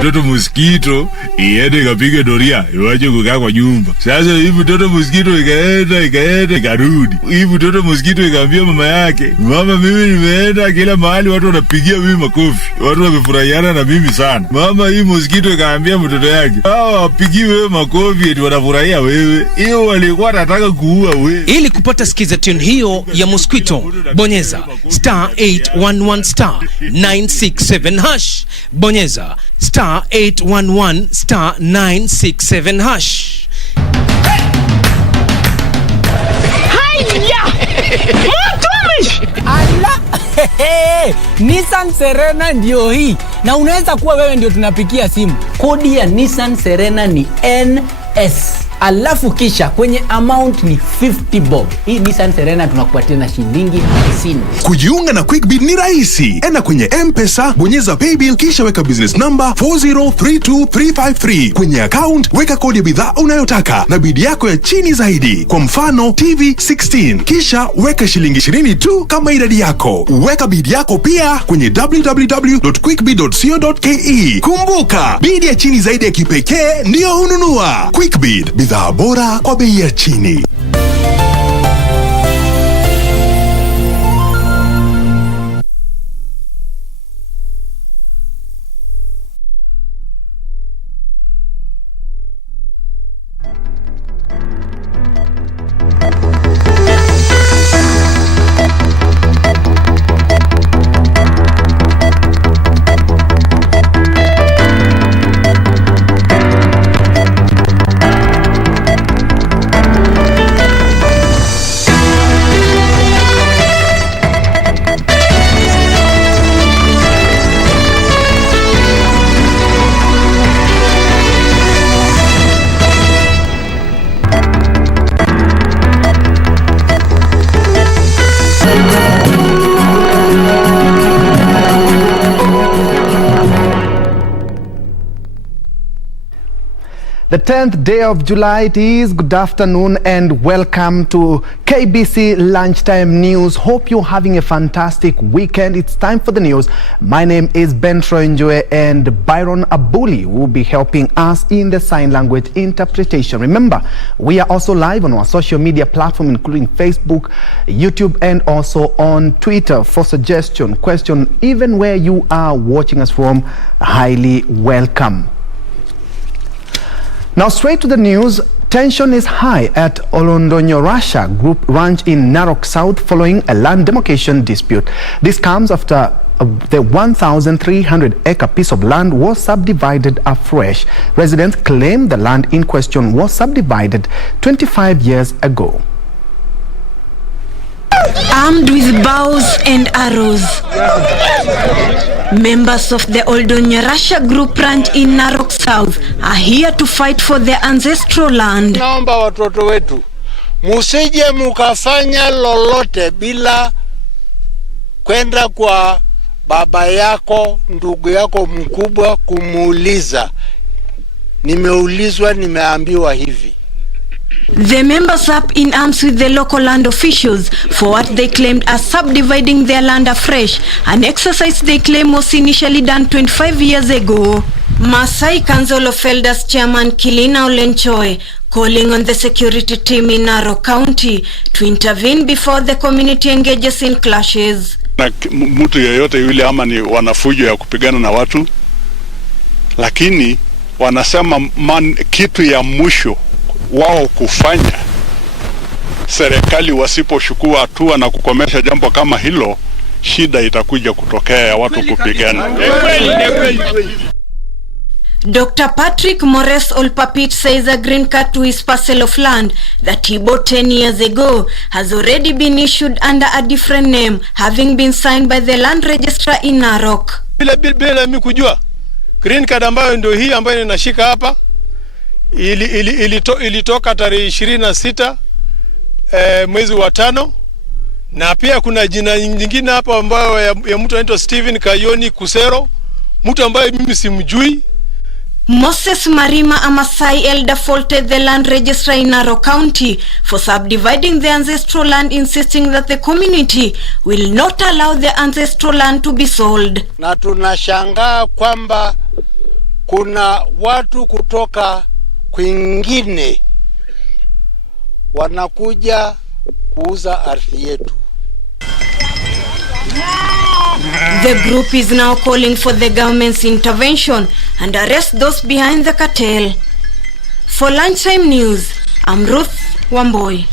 mtoto mosquito iende kapige doria iwaje kukaa kwa nyumba. Sasa hivi mtoto mosquito ikaenda ikarudi. Hivi mtoto mosquito ikaambia mama yake, mama, mimi nimeenda kila mahali watu wanapigia mimi makofi, watu wamefurahiana na mimi sana. Mama, hii mosquito ikaambia mtoto yake, hao wapigi wewe makofi eti wanafurahia wewe, hiyo walikuwa wanataka kuua wewe. Ili kupata skiza tune hiyo ya mosquito, bonyeza *811*967#. Bonyeza *811*967#. Ala! Nissan Serena ndio hii. Na unaweza kuwa wewe ndio tunapikia simu. Kodi ya Nissan Serena ni NS. Alafu kisha kwenye amount ni 50 bob. Hii Nissan Serena tunakupatia na shilingi 50. Kujiunga na QuickBid ni rahisi. Enda kwenye M-Pesa, bonyeza paybill kisha weka business number 4032353. Kwenye account weka kodi ya bidhaa unayotaka na bid yako ya chini zaidi. Kwa mfano TV 16. Kisha weka shilingi 20 tu kama idadi yako. Weka bid yako pia kwenye www.quickbid.co.ke. Kumbuka, bid ya chini zaidi ya kipekee ndio hununua. QuickBid, bidhaa bora kwa bei ya chini. The 10th day of July it is. Good afternoon and welcome to KBC Lunchtime News. Hope you're having a fantastic weekend. It's time for the news. My name is Ben Troy Njue and Byron Abuli will be helping us in the sign language interpretation. Remember, we are also live on our social media platform including Facebook, YouTube and also on Twitter. For suggestion, question, even where you are watching us from, highly welcome. Now straight to the news. Tension is high at OLODONYORASHA Group Ranch in Narok South following a land demarcation dispute. This comes after the 1,300-acre piece of land was subdivided afresh. Residents claim the land in question was subdivided 25 years ago. Armed with bows and arrows, members of the OLODONYORASHA Group Ranch in Narok South are here to fight for their ancestral land. Naomba watoto wetu, musije mukafanya lolote bila kwenda kwa baba yako, ndugu yako mkubwa kumuuliza. Nimeulizwa, nimeambiwa hivi. The members up in arms with the local land officials for what they claimed as subdividing their land afresh, an exercise they claim was initially done 25 years ago. Masai Council of Elders Chairman KILIFI Njue calling on the security team in Narok County to intervene before the community engages in clashes. Na mtu yeyote yule ama ni wanafujo ya kupigana na watu, lakini wanasema kitu ya mwisho wao kufanya, serikali wasipochukua hatua na kukomesha jambo kama hilo, shida itakuja kutokea ya watu kupigana. Dr. Patrick Morris Olpapit says a green card to his parcel of land that he bought 10 years ago has already been issued under a different name, having been signed by the land registrar in Narok. Bila mimi kujua, green card ambayo ndio hii ambayo ninashika hapa ilitoka tarehe 26 mwezi wa 5, na pia kuna jina nyingine hapa ambayo ya mtu anaitwa Steven Kayoni Kusero, mtu ambaye mimi simjui. Moses Marima, a Masai elder, faulted the land registrar in Narok County for subdividing the ancestral land, insisting that the community will not allow the ancestral land to be sold. Na tunashangaa kwamba kuna watu kutoka kwingine wanakuja kuuza ardhi yetu. The group is now calling for the government's intervention and arrest those behind the cartel. For Lunchtime News, I'm Ruth Wamboi.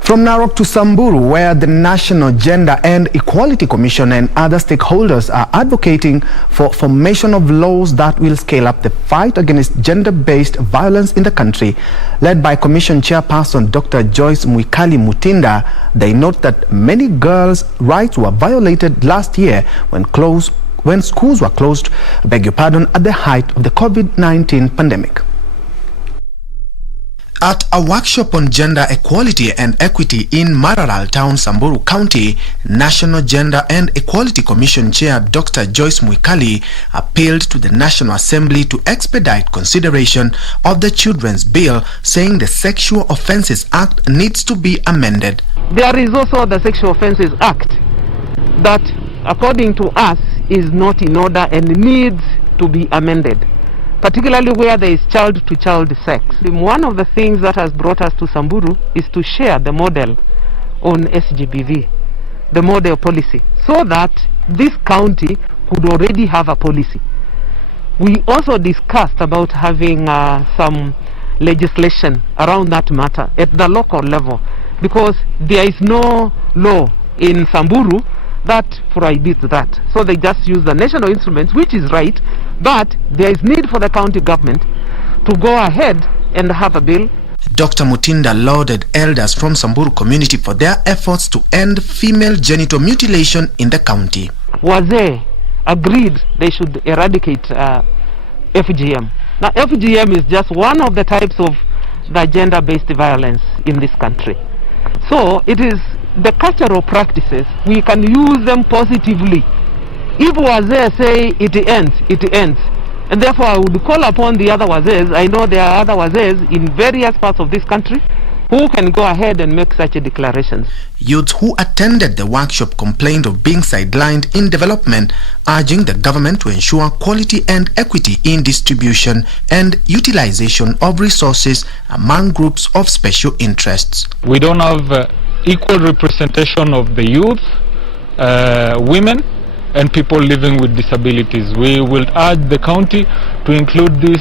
From Narok to Samburu, where the National Gender and Equality Commission and other stakeholders are advocating for formation of laws that will scale up the fight against gender-based violence in the country. Led by Commission Chairperson Dr. Joyce Mwikali Mutinda, they note that many girls' rights were violated last year when schools were closed, at the height of the COVID-19 pandemic. At a workshop on gender equality and equity in Mararal Town, Samburu County, National Gender and Equality Commission Chair Dr. Joyce Mwikali appealed to the National Assembly to expedite consideration of the Children's Bill, saying the Sexual Offences Act needs to be amended. There is also the Sexual Offences Act that, according to us, is not in order and needs to be amended, particularly where there is child-to-child sex. One of the things that has brought us to Samburu is to share the model on SGBV, the model policy, so that this county could already have a policy. We also discussed about having some legislation around that matter at the local level, because there is no law in Samburu that prohibits that. So they just use the national instruments, which is right, but there is need for the county government to go ahead and have a bill. Dr. Mutinda lauded elders from Samburu community for their efforts to end female genital mutilation in the county. Wazee agreed they should eradicate FGM. Now FGM is just one of the types of the gender-based violence in this country. So it is the cultural practices, we can use them positively. If Wazee say it ends, it ends. And therefore I would call upon the other Wazees, I know there are other Wazees in various parts of this country who can go ahead and make such a declarations. Youths who attended the workshop complained of being sidelined in development, urging the government to ensure quality and equity in distribution and utilization of resources among groups of special interests. We don't have equal representation of the youth, women and people living with disabilities. We will urge the county to include this,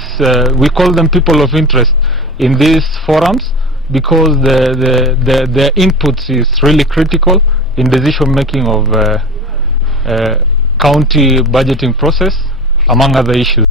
we call them people of interest, in these forums, because the inputs is really critical in decision making of county budgeting process, among other issues.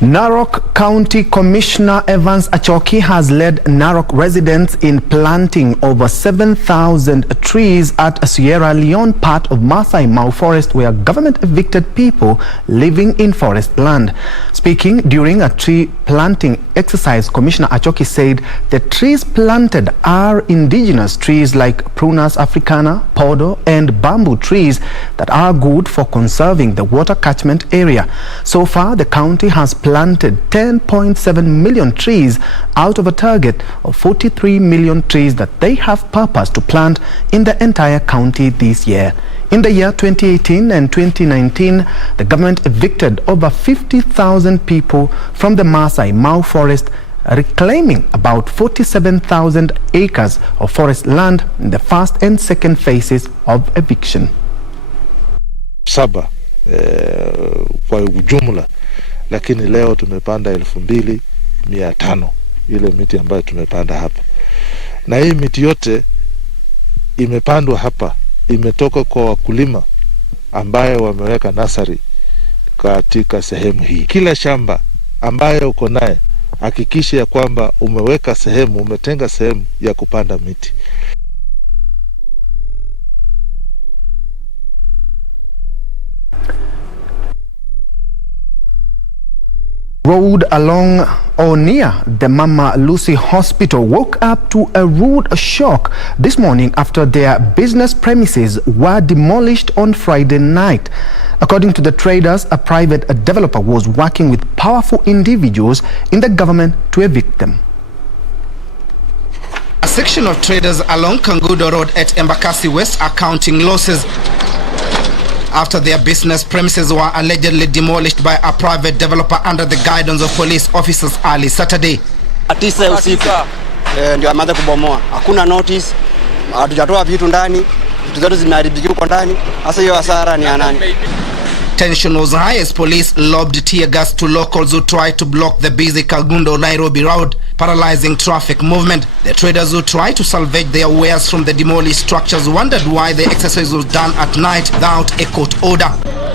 Narok County Commissioner Evans Achoki has led Narok residents in planting over 7,000 trees at a Sierra Leone part of Masai Mau Forest, where government evicted people living in forest land. Speaking during a tree planting exercise, Commissioner Achoki said the trees planted are indigenous trees like Prunus africana, podo and bamboo trees that are good for conserving the water catchment area. So far, the county has planted 10.7 million trees out of a target of 43 million trees that they have purpose to plant in the entire county this year. In the year 2018 and 2019, the government evicted over 50,000 people from the Masai Mau Forest, reclaiming about 47,000 acres of forest land in the first and second phases of eviction. Saba kwa ujumla, lakini leo tumepanda 2,500 ile miti ambayo tumepanda hapa, na hii miti yote imepandwa hapa imetoka kwa wakulima ambayo wameweka nasari katika sehemu hii. Kila shamba ambayo uko naye hakikisha ya kwamba umeweka sehemu, umetenga sehemu ya kupanda miti. Road along or near the Mama Lucy Hospital woke up to a rude shock this morning after their business premises were demolished on Friday night. According to the traders, a private developer was working with powerful individuals in the government to evict them. A section of traders along KANGUNDO Road at EMBAKASI West are counting losses after their business premises were allegedly demolished by a private developer under the guidance of police officers early Saturday. 9 ya usiku ndio ameanza kubomoa. Hakuna notice, hatujatoa vitu ndani, vitu zote zimeharibika huko ndani. Sasa hiyo hasara ni ya nani? Tension was high as police lobbed tear gas to locals who tried to block the busy KANGUNDO-Nairobi road, paralyzing traffic movement. The traders who tried to salvage their wares from the demolished structures wondered why the exercise was done at night without a court order.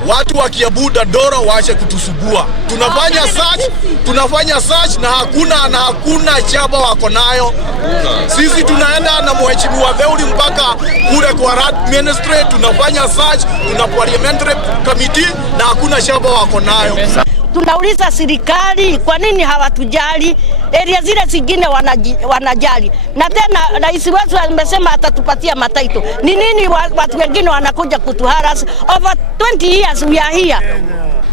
Watu wa Kiabuda Doro waache kutusubua. Tunafanya search na hakuna chaba wako nayo. Sisi tunaenda na mheshimiwa Veuli mpaka kule kwa Rat Ministry, tunafanya search, tuna parliamentary committee na hakuna chaba wako nayo. Tunauliza serikali kwa nini hawatujali? Area zile zingine wanajali. Na tena rais wetu amesema atatupatia mataito. Ni nini watu wengine wanakuja kutuharas? Over 20 years we are here.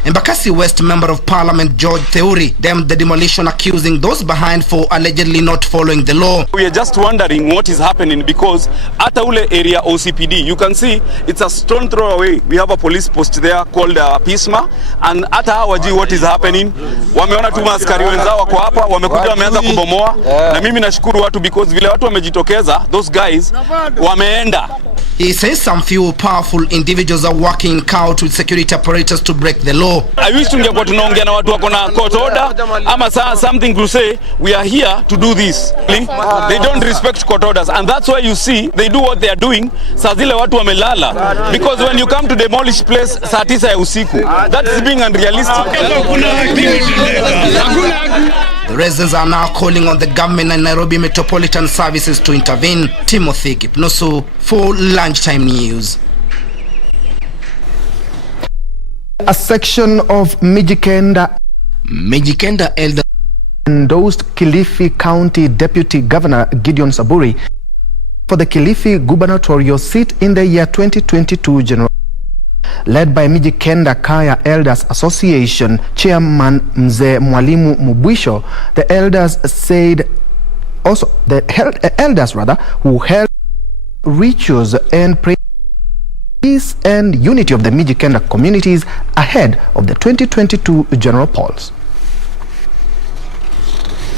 Embakasi West Member of Parliament George Theuri damned the demolition, accusing those behind for allegedly not following the law. We are just wondering what is happening because at ule area OCPD, you can see it's a stone throw away. We have a police post there called Pisma, and at hawaji what is happening. Wameona tu askari wenzao wako hapa, wamekuja wameanza kubomoa. Na mimi nashukuru watu because vile watu wamejitokeza, those guys wameenda. He says some few powerful individuals are working in cahoots with security apparatus to break the law. I wish tungekuwa tunaongea na watu wako na court order ama something to say we are here to do this. They don't respect court orders, and that's why you see they do what they are doing saa zile watu wamelala, because when you come to demolish place saa 9 ya usiku, that's being unrealistic. The residents are now calling on the government and Nairobi Metropolitan Services to intervene. Timothy Kipnusu for Lunchtime News. A section of MIJIKENDA elders endorsed Kilifi County Deputy Governor GIDEON SABURI for the Kilifi gubernatorial seat in the year 2022 general. Led by MIJIKENDA Kaya Elders Association Chairman Mzee Mwalimu Mubwisho, the elders said also the elders who held rituals and prayers peace and unity of the MIJIKENDA communities ahead of the 2022 general polls.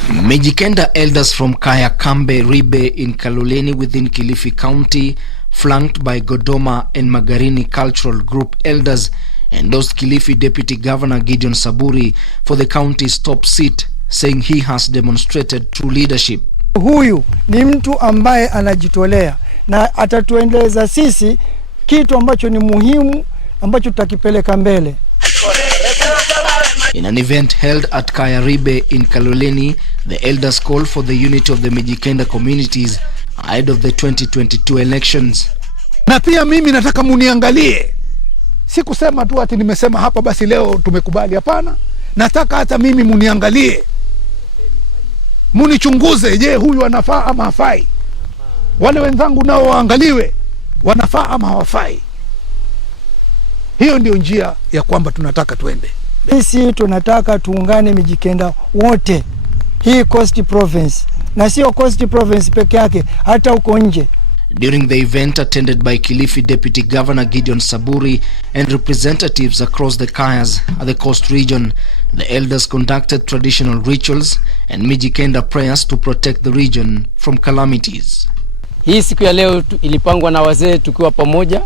MIJIKENDA elders from Kaya Kambe Ribe in Kaloleni within Kilifi County, flanked by Godoma and Magarini Cultural Group elders, endorsed Kilifi Deputy Governor GIDEON SABURI for the county's top seat, saying he has demonstrated true leadership. Huyu ni mtu ambaye anajitolea na atatuendeleza sisi kitu ambacho ni muhimu ambacho tutakipeleka mbele. In an event held at Kaya Ribe in Kaloleni, the elders called for the unity of the MIJIKENDA communities ahead of the 2022 elections. Na pia mimi nataka muniangalie. Si kusema tu ati nimesema hapa basi leo tumekubali, hapana. Nataka hata mimi muniangalie. Munichunguze, je, huyu anafaa ama hafai? Wale wenzangu nao waangaliwe, wanafaa ama hawafai? Hiyo ndio njia ya kwamba tunataka tuende. Sisi tunataka tuungane MIJIKENDA wote. Hii Coast Province. Na sio Coast Province peke yake, hata uko nje. During the event attended by Kilifi Deputy Governor GIDEON SABURI and representatives across the Kayas at the Coast region, the elders conducted traditional rituals and MIJIKENDA prayers to protect the region from calamities. Hii siku ya leo ilipangwa na wazee tukiwa pamoja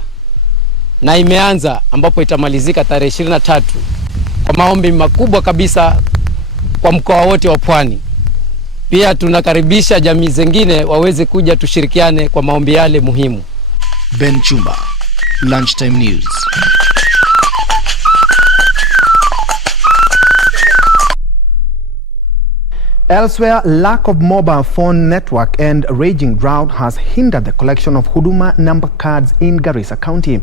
na imeanza, ambapo itamalizika tarehe 23 kwa maombi makubwa kabisa kwa mkoa wote wa Pwani. Pia tunakaribisha jamii zingine waweze kuja tushirikiane kwa maombi yale muhimu. Ben Chumba, Lunchtime News. Elsewhere, lack of mobile phone network and raging drought has hindered the collection of HUDUMA number cards in Garissa County.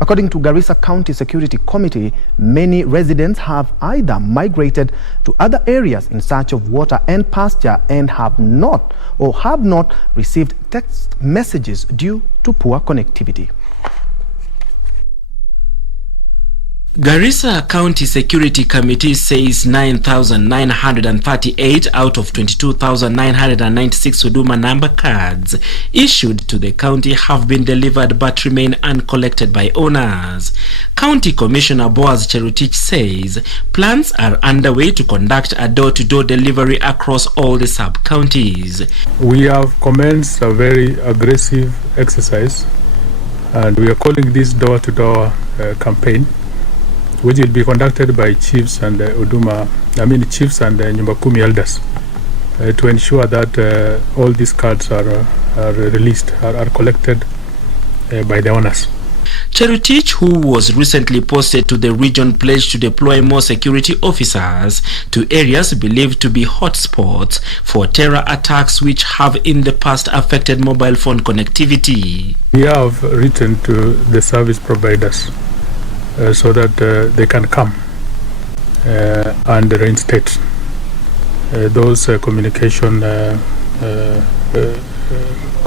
According to Garissa County Security Committee, many residents have either migrated to other areas in search of water and pasture and have not received text messages due to poor connectivity. Garissa County Security Committee says 9,938 out of 22,996 HUDUMA NAMBA cards issued to the county have been delivered but remain uncollected by owners. County Commissioner Boaz Cherutich says plans are underway to conduct a door-to-door delivery across all the sub-counties. We have commenced a very aggressive exercise, and we are calling this door-to-door campaign, which will be conducted by chiefs and chiefs and Nyumba Kumi elders to ensure that all these cards are released, are collected by the owners. Cherutich, who was recently posted to the region, pledged to deploy more security officers to areas believed to be hotspots for terror attacks which have in the past affected mobile phone connectivity. We have written to the service providers so that they can come and reinstate those communication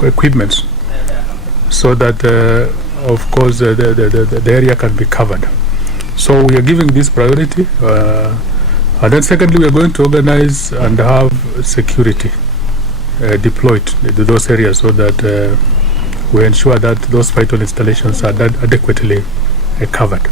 equipments, so that of course the area can be covered. So we are giving this priority, and then secondly we are going to organize and have security deployed to those areas, so that we ensure that those vital installations are adequately covered.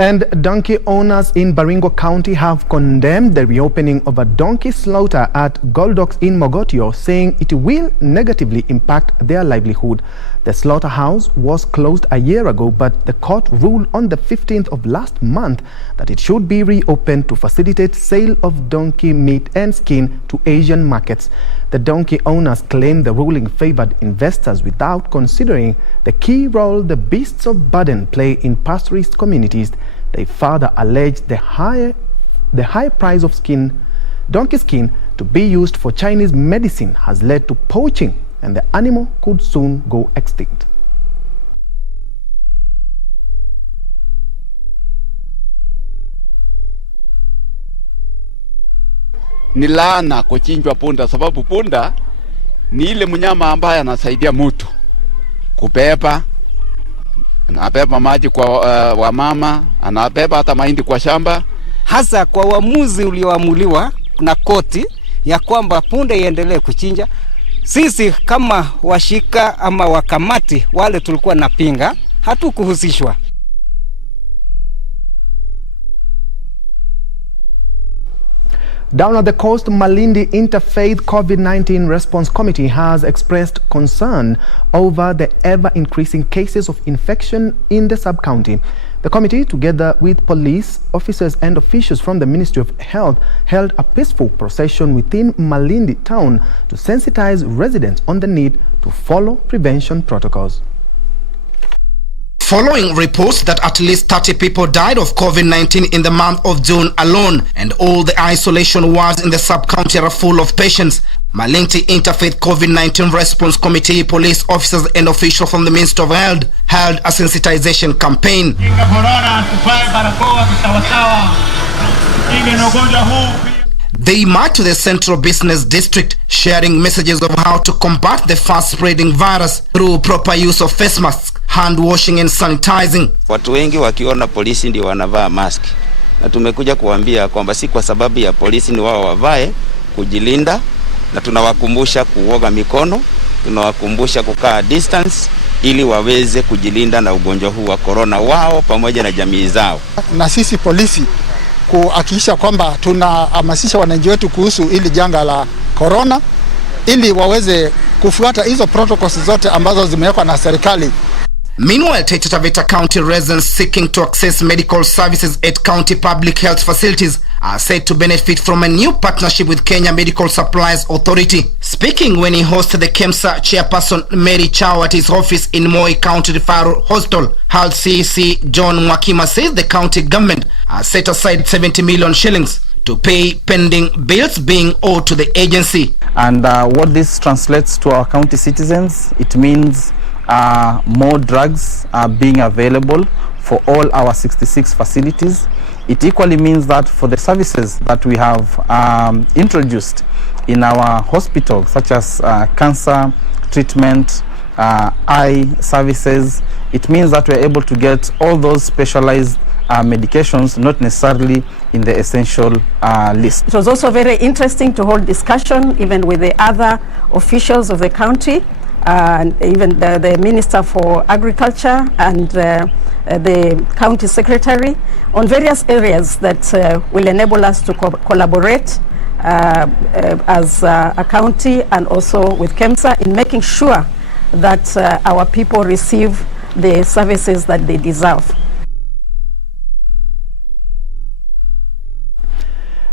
And donkey owners in Baringo County have condemned the reopening of a donkey slaughter at Goldocks in Mogotio, saying it will negatively impact their livelihood. The slaughterhouse was closed a year ago, but the court ruled on the 15th of last month that it should be reopened to facilitate sale of donkey meat and skin to Asian markets. The donkey owners claim the ruling favored investors without considering the key role the beasts of burden play in pastoralist communities. They further allege the high price of donkey skin to be used for Chinese medicine has led to poaching, and the animal could soon go extinct. Ni laana kuchinjwa punda, sababu punda ni ile mnyama ambaye anasaidia mtu kubeba, anabeba maji kwa wamama, anabeba hata mahindi kwa shamba. Hasa kwa uamuzi ulioamuliwa na koti ya kwamba punda iendelee kuchinja, sisi kama washika ama wakamati wale tulikuwa napinga, hatukuhusishwa. Down at the coast, Malindi Interfaith COVID-19 Response Committee has expressed concern over the ever-increasing cases of infection in the sub-county. The committee, together with police officers and officials from the Ministry of Health, held a peaceful procession within Malindi town to sensitize residents on the need to follow prevention protocols. Following reports that at least 30 people died of COVID-19 in the month of June alone, and all the isolation wards in the sub-county are full of patients, Malindi Interfaith COVID-19 Response Committee, police officers and officials from the Ministry of Health held a sensitization campaign. They marched to the Central Business District, sharing messages of how to combat the fast-spreading virus through proper use of face masks, hand washing and sanitizing. Watu wengi wakiona polisi ndio wanavaa mask, na tumekuja kuambia kwamba si kwa sababu ya polisi ni wao wavae, kujilinda, na tunawakumbusha kuoga mikono, tunawakumbusha kukaa distance ili waweze kujilinda na ugonjwa huu wa corona wao pamoja na jamii zao. Na sisi polisi kuhakikisha kwamba tunahamasisha wananchi wetu kuhusu ili janga la corona, ili waweze kufuata hizo protocols zote ambazo zimewekwa na serikali. Meanwhile, Taita Taveta County residents seeking to access medical services at county public health facilities are said to benefit from a new partnership with Kenya Medical Supplies Authority. Speaking when he hosted the KEMSA chairperson Mary Chow at his office in Moi County Referral Hospital, Health CC John Mwakima says the county government has set aside 70 million shillings to pay pending bills being owed to the agency. And what this translates to our county citizens, it means more drugs are being available for all our 66 facilities. It equally means that for the services that we have introduced in our hospitals, such as cancer treatment, eye services. It means that we're able to get all those specialized medications, not necessarily in the essential list. It was also very interesting to hold discussion even with the other officials of the county, and even the Minister for Agriculture and the County Secretary on various areas that will enable us to collaborate as a county and also with KEMSA in making sure that our people receive the services that they deserve.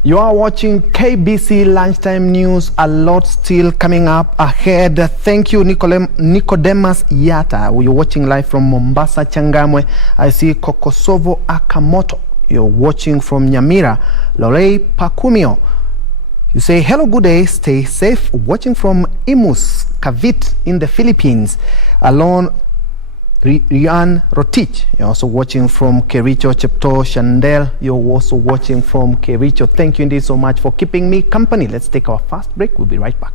You are watching KBC Lunchtime News. A lot still coming up ahead. Thank you, Nicodemus Yata. You're watching live from Mombasa, Changamwe. I see Kokosovo Akamoto. You're watching from Nyamira. Lorei Pakumio. You say, hello, good day, stay safe. Watching from Imus, Cavite in the Philippines. Alon Rian Rotich, you're also watching from Kericho. Chepto Shandel, you're also watching from Kericho. Thank you indeed so much for keeping me company. Let's take our first break. We'll be right back.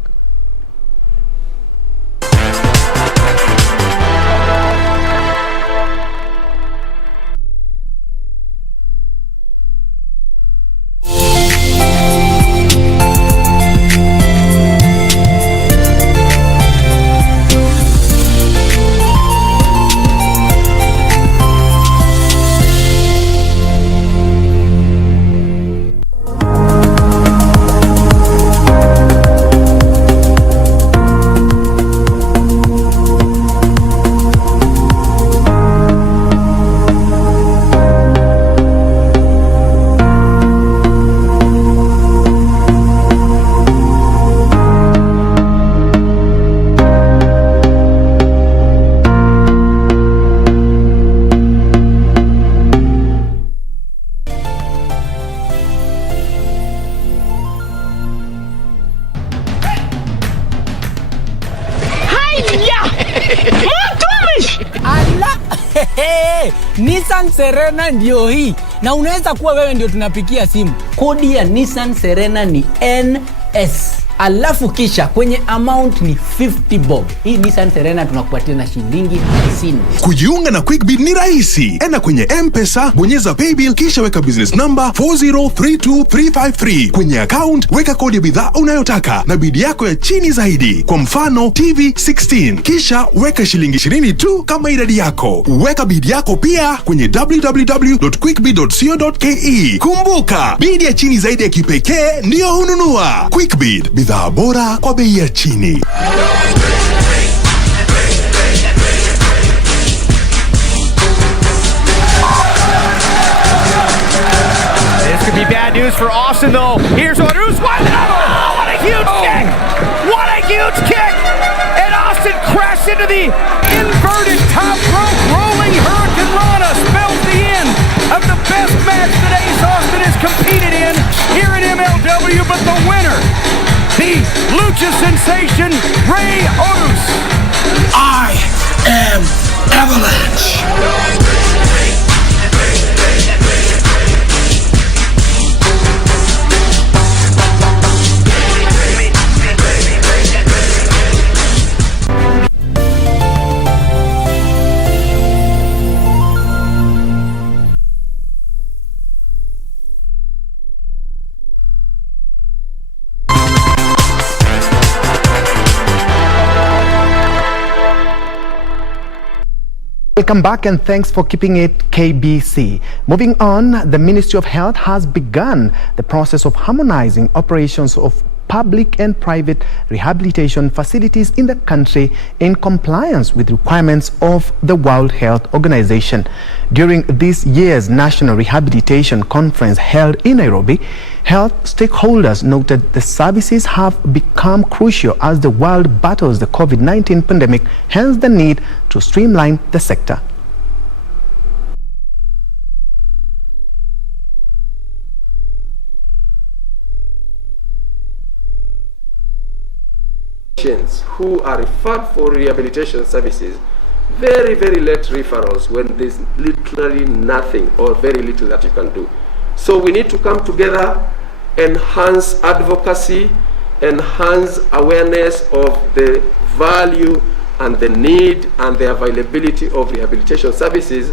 Nissan Serena ndio hii, na unaweza kuwa wewe ndio tunapikia simu. Kodi ya Nissan Serena ni NS, alafu kisha kwenye amount ni 50 bob. Hii Nissan Serena tunakupatia na shilingi 50. Kujiunga na QuickBid ni rahisi. Enda kwenye M-Pesa, bonyeza paybill, kisha weka business number 4032353. Kwenye account weka kodi ya bidhaa unayotaka na bid yako ya chini zaidi. Kwa mfano TV 16, kisha weka shilingi 20 tu kama idadi yako. Weka bid yako pia kwenye www.quickbid.co.ke. Kumbuka, bid ya chini zaidi ya kipekee ndio hununua. QuickBid, bidhaa bora kwa bei ya chini. This could be bad news for Austin, though. Here's Odus. What a huge kick! What a huge kick! And Austin crashed into the inverted top rope. Rolling Hurricane Rana spells the end of the best match that Ace Austin has competed in here in MLW, but the winner, the Lucha sensation, Ray Odus. I am Avalanche. Welcome back and thanks for keeping it KBC. Moving on, the Ministry of Health has begun the process of harmonizing operations of public and private rehabilitation facilities in the country in compliance with requirements of the World Health Organization. During this year's National Rehabilitation Conference held in Nairobi, health stakeholders noted the services have become crucial as the world battles the COVID-19 pandemic, hence the need to streamline the sector. Who are referred for rehabilitation services, very late referrals when there's literally nothing or very little that you can do. So we need to come together, enhance advocacy, enhance awareness of the value and the need and the availability of rehabilitation services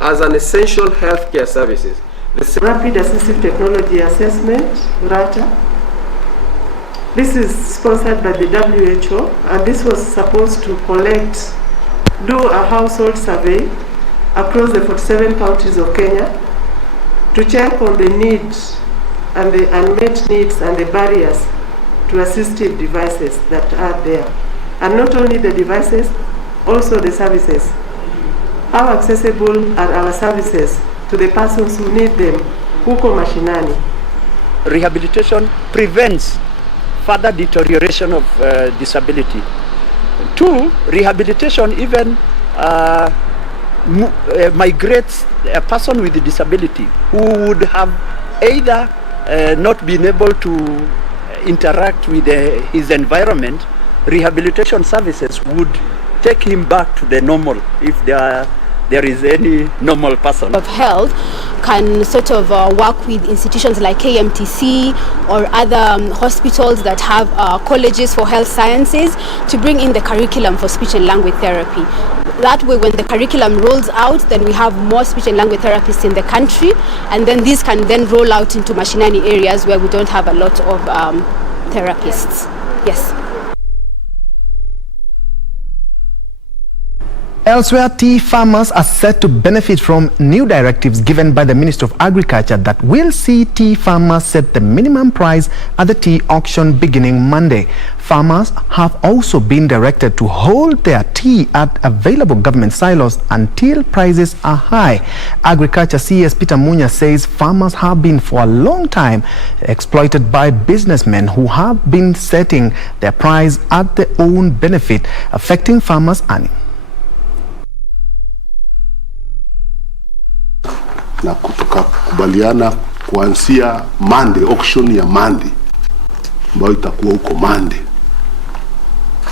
as an essential healthcare services. The Rapid Assistive Technology Assessment, RATA. This is sponsored by the WHO, and this was supposed to do a household survey across the 47 counties of Kenya to check on the needs and the unmet needs and the barriers to assistive devices that are there. And not only the devices, also the services. How accessible are our services to the persons who need them, huko mashinani? Rehabilitation prevents further deterioration of disability. 2, rehabilitation even migrates a person with a disability who would have either not been able to interact with his environment. Rehabilitation services would take him back to the normal if there is any normal person. Of health can sort of work with institutions like KMTC or other hospitals that have colleges for health sciences to bring in the curriculum for speech and language therapy. That way, when the curriculum rolls out, then we have more speech and language therapists in the country, and then these can then roll out into mashinani areas where we don't have a lot of therapists. Yes. Elsewhere, tea farmers are set to benefit from new directives given by the Minister of Agriculture that will see tea farmers set the minimum price at the tea auction beginning Monday. Farmers have also been directed to hold their tea at available government silos until prices are high. Agriculture CS Peter Munya says farmers have been for a long time exploited by businessmen who have been setting their price at their own benefit, affecting farmers' earnings. Na tukakubaliana kuanzia Monday, auction ya Monday ambayo itakuwa huko Monday,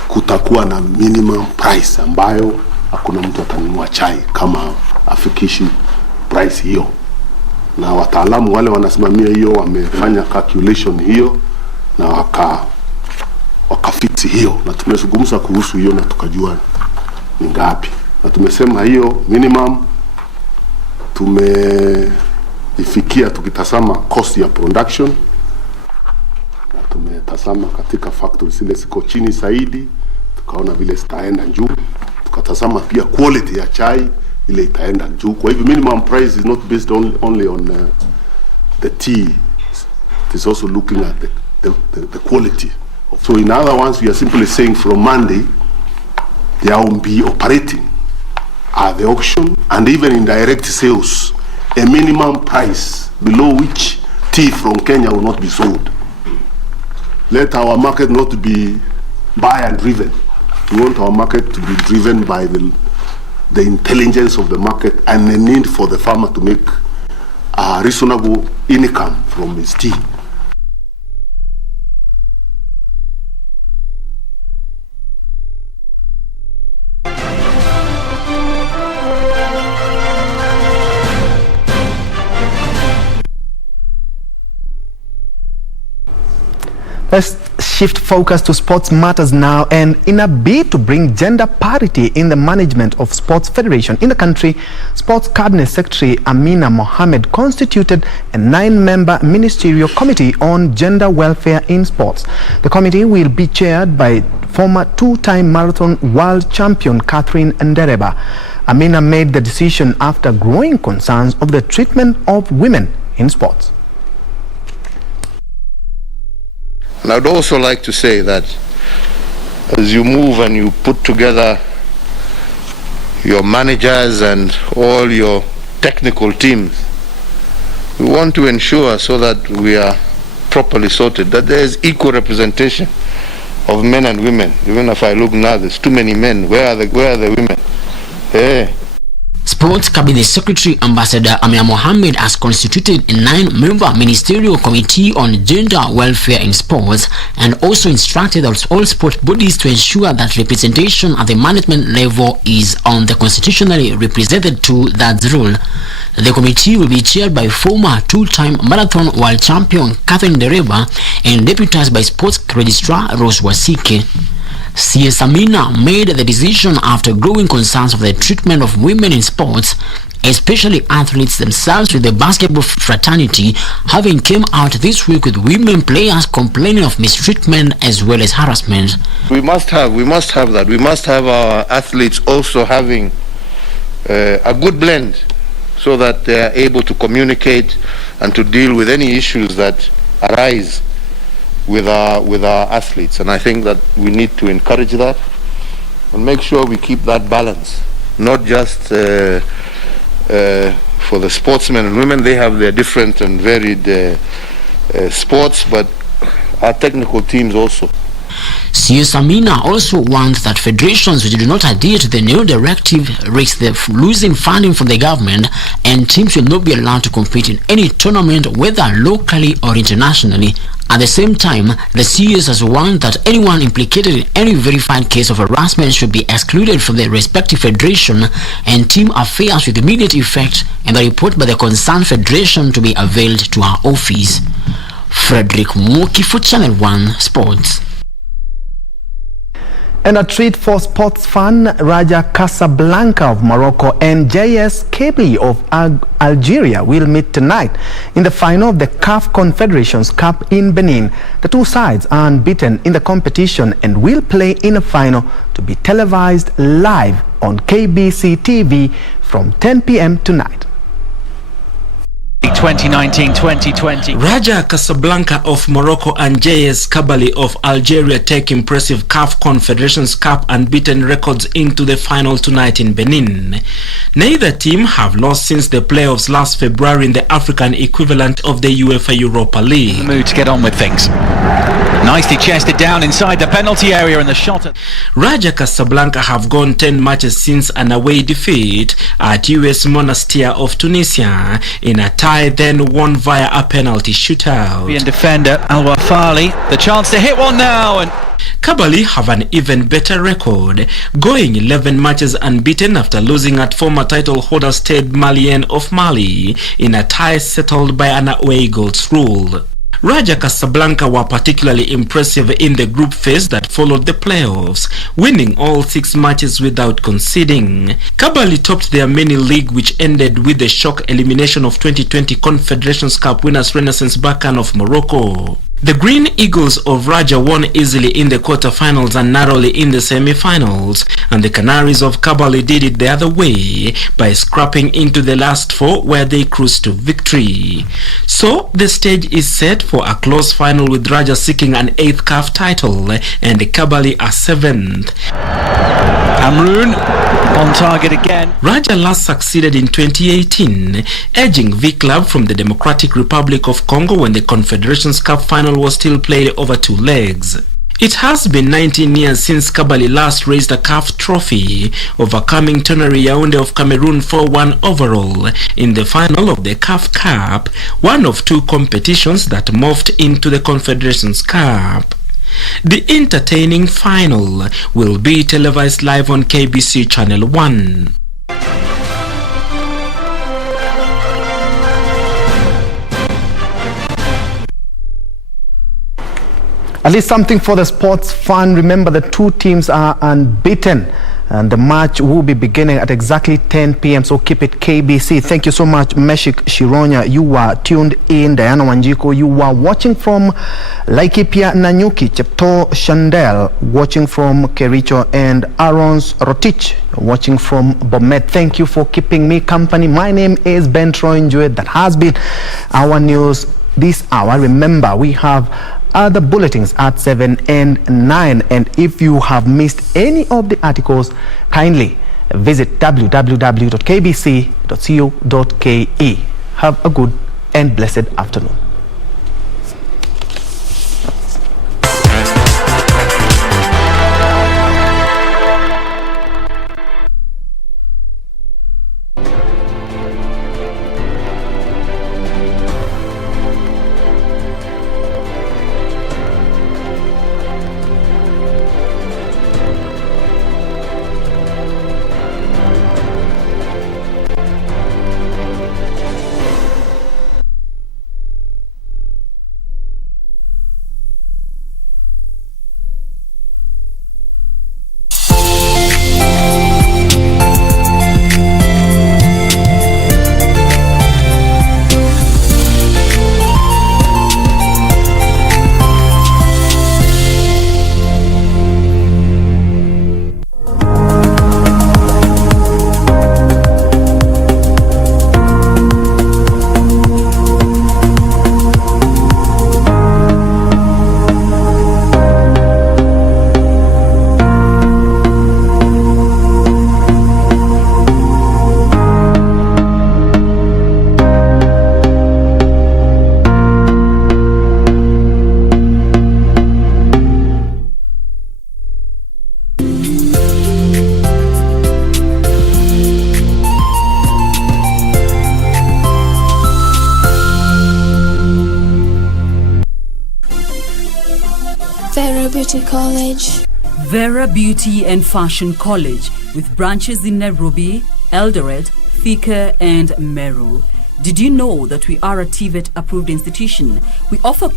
kutakuwa na minimum price ambayo hakuna mtu atanunua chai kama afikishi price hiyo, na wataalamu wale wanasimamia hiyo wamefanya calculation hiyo na wakafix hiyo, na tumezungumza kuhusu hiyo na tukajua ni ngapi, na tumesema hiyo minimum tumeifikia tukitazama cost ya production, na tumetazama katika factories zile ziko chini zaidi, tukaona vile zitaenda juu, tukatazama pia quality ya chai ile itaenda juu. Kwa hivyo minimum price is not based only on the tea, it is also looking at the quality. So in other words, we are simply saying from Monday they will be operating at the auction and even in direct sales a minimum price below which tea from Kenya will not be sold. Let our market not be buyer driven. We want our market to be driven by the intelligence of the market and the need for the farmer to make a reasonable income from his tea. Let's shift focus to sports matters now, and in a bid to bring gender parity in the management of sports federation in the country, Sports Cabinet Secretary Amina Mohammed constituted a 9-member ministerial committee on gender welfare in sports. The committee will be chaired by former 2-time marathon world champion Catherine Ndereba. Amina made the decision after growing concerns of the treatment of women in sports. And I'd also like to say that as you move and you put together your managers and all your technical teams, we want to ensure so that we are properly sorted, that there is equal representation of men and women. Even if I look now, there's too many men. Where are the women? Hey. Sports Cabinet Secretary Ambassador Amina Mohammed has constituted a 9-member ministerial committee on gender welfare in sports and also instructed all sport bodies to ensure that representation at the management level is on the constitutionally represented to that role. The committee will be chaired by former 2-time marathon world champion Catherine Ndereba and deputized by sports registrar Rose Wasike. CS Amina made the decision after growing concerns of the treatment of women in sports, especially athletes themselves, with the basketball fraternity having came out this week with women players complaining of mistreatment as well as harassment. We must have that. We must have our athletes also having a good blend, so that they are able to communicate and to deal with any issues that arise with our athletes. And I think that we need to encourage that and make sure we keep that balance, not just for the sportsmen and women. They have their different and varied sports, but our technical teams also. CS Amina also warned that federations which do not adhere to the new directive risk losing funding from the government, and teams will not be allowed to compete in any tournament, whether locally or internationally. At the same time, the CS has warned that anyone implicated in any verified case of harassment should be excluded from the respective federation and team affairs with immediate effect, and the report by the concerned federation to be availed to our office. Frederick Muki for Channel 1 Sports. And a treat for sports fan, Raja Casablanca of Morocco and JS Kabylie of Algeria will meet tonight in the final of the CAF Confederations Cup in Benin. The two sides are unbeaten in the competition and will play in a final to be televised live on KBC TV from 10 p.m. tonight. 2019-2020. Raja Casablanca of Morocco and JS Kabylie of Algeria take impressive CAF Confederations Cup unbeaten records into the final tonight in Benin. Neither team have lost since the playoffs last February in the African equivalent of the UEFA Europa League. Mood to get on with things. Nicely chested down inside the penalty area, and the shot. Raja Casablanca have gone 10 matches since an away defeat at US Monastir of Tunisia in a tie then won via a penalty shootout. And defender Al Wafali, the chance to hit one now, and Kabylie have an even better record, going 11 matches unbeaten after losing at former title holder Stade Malien of Mali in a tie settled by an away goals rule. Raja Casablanca were particularly impressive in the group phase that followed the playoffs, winning all 6 matches without conceding. Kabylie topped their mini league, which ended with the shock elimination of 2020 Confederations Cup winners Renaissance Berkane of Morocco. The Green Eagles of Raja won easily in the quarterfinals and narrowly in the semi-finals, and the Canaries of Kabylie did it the other way by scrapping into the last 4 where they cruised to victory. So the stage is set for a close final, with Raja seeking an 8th CAF title and Kabylie a 7th. Amroun on target again. Raja last succeeded in 2018, edging V-Club from the Democratic Republic of Congo when the Confederations Cup final was still played over 2 legs. It has been 19 years since Kabylie last raised a CAF trophy, overcoming Tonnerre Yaoundé of Cameroon 4-1 overall in the final of the CAF Cup, one of 2 competitions that morphed into the Confederations Cup. The entertaining final will be televised live on KBC Channel 1. At least something for the sports fan. Remember, the 2 teams are unbeaten, and the match will be beginning at exactly 10 p.m. So keep it KBC. Thank you so much, Meshik Shironya. You were tuned in. Diana Wanjiko, you were watching from Laikipia Nanyuki. Chepto Shandel watching from Kericho, and Aarons Rotich watching from Bomet. Thank you for keeping me company. My name is Ben Troy Njue. That has been our news this hour. Remember, we have other bulletins at 7 and 9, and if you have missed any of the articles, kindly visit www.kbc.co.ke. Have a good and blessed afternoon. Vera Beauty College. Vera Beauty and Fashion College, with branches in Nairobi, Eldoret, Thika and Meru. Did you know that we are a TVET approved institution? We offer